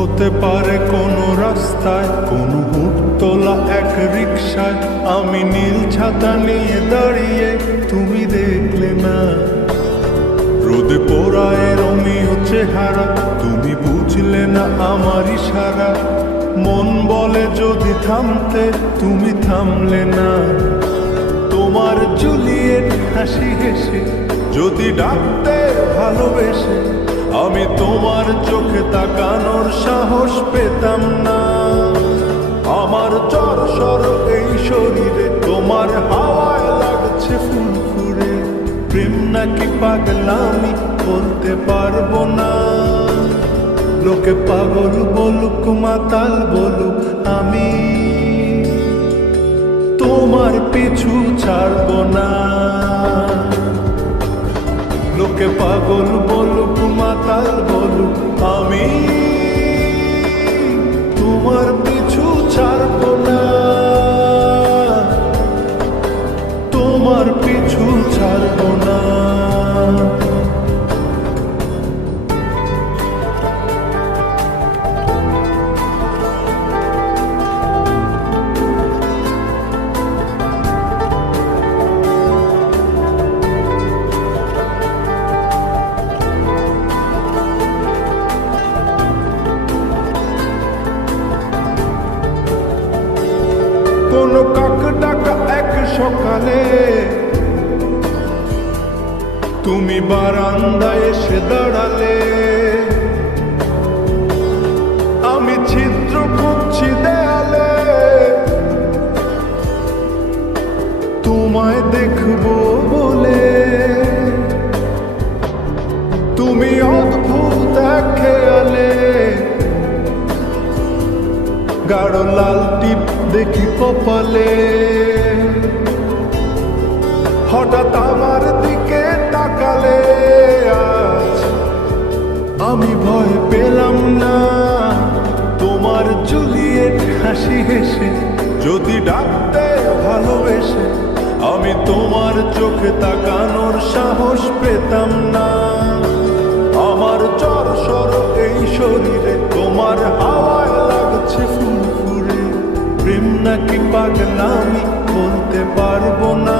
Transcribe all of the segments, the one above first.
হতে পারে কোনো রাস্তায়, কোনো হুটতলা এক রিক্সায় আমি নীল ছাতা নিয়ে দাঁড়িয়ে তুমি দেখলে না। রোদে পোড়ায় রমিও চেহারা, তুমি বুঝলে না আমার ইশারা। মন বলে যদি থামতে, তুমি থামলে না। তোমার জুলিয়েট হাসি হেসে, যদি ডাকতে ভালোবেসে আমি তোমার চোখে তাকানোর সাহস পেতাম না। আমার চর সর এই শরীরে, তোমার হাওয়ায় লাগছে ফুরফুরে। প্রেম নাকি পাগলামি বলতে পারব না। লোকে পাগল বলুক, মাতাল বলুক, আমি তোমার পিছু ছাড়বো না। লোকে পাগল সকালে তুমি বারান্দায় এসে দাঁড়ালে। আমি ছিদ্র খুঁজছি দেয়ালে। তোমায় দেখব বলে। তুমি অদ্ভুত খেয়ালে। গাঢ় লাল টিপ দেখি কপালে। হঠাৎ আমার দিকে তাকালে আমি ভয় পেলাম না। তোমার হাসি হেসে, যদি ডাকতে ভালোবেসে, আমি তোমার চোখে তাকানোর সাহস পেতাম না। আমার চর সর এই শরীরে, তোমার হাওয়ায় লাগছে ফুরফুরে। প্রেম নাকি পাগলামি বলতে পারব না।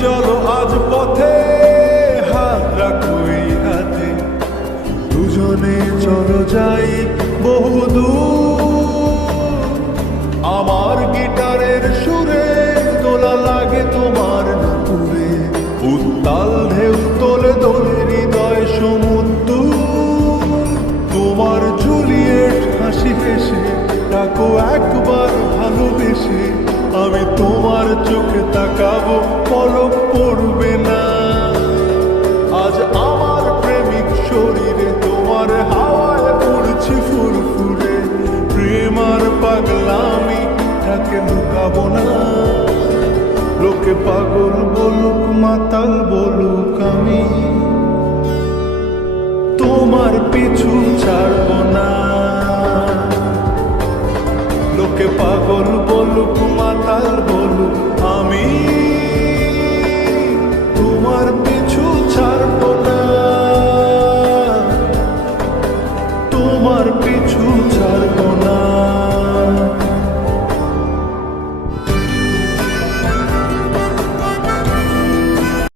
চলো আজ পথে হাত রাখো এই হাতে। দুজনে চলো যাই বহুদূর আমার গিটারের সুরে তোলা লাগে তোমার নুপুরে। উত্তাল ঢেউ তোলে তোলে হৃদয় সমুদ্র। তোমার জুলিয়েট হাসি হেসে ডাকো একবার ভালোবেসে। আমি তোমার চোখে তাকাবো পলক পড়বে না। আজ আমার প্রেমিক শরীরে তোমার হাওয়ায় উড়ছি ফুরফুরে। প্রেম আর পাগলামি তাকে লুকাবো না। লোকে পাগল বলুক, মাতাল বলুক আমি। তোমার পিছু ছাড়বো না। তোমার পিছু ছাড়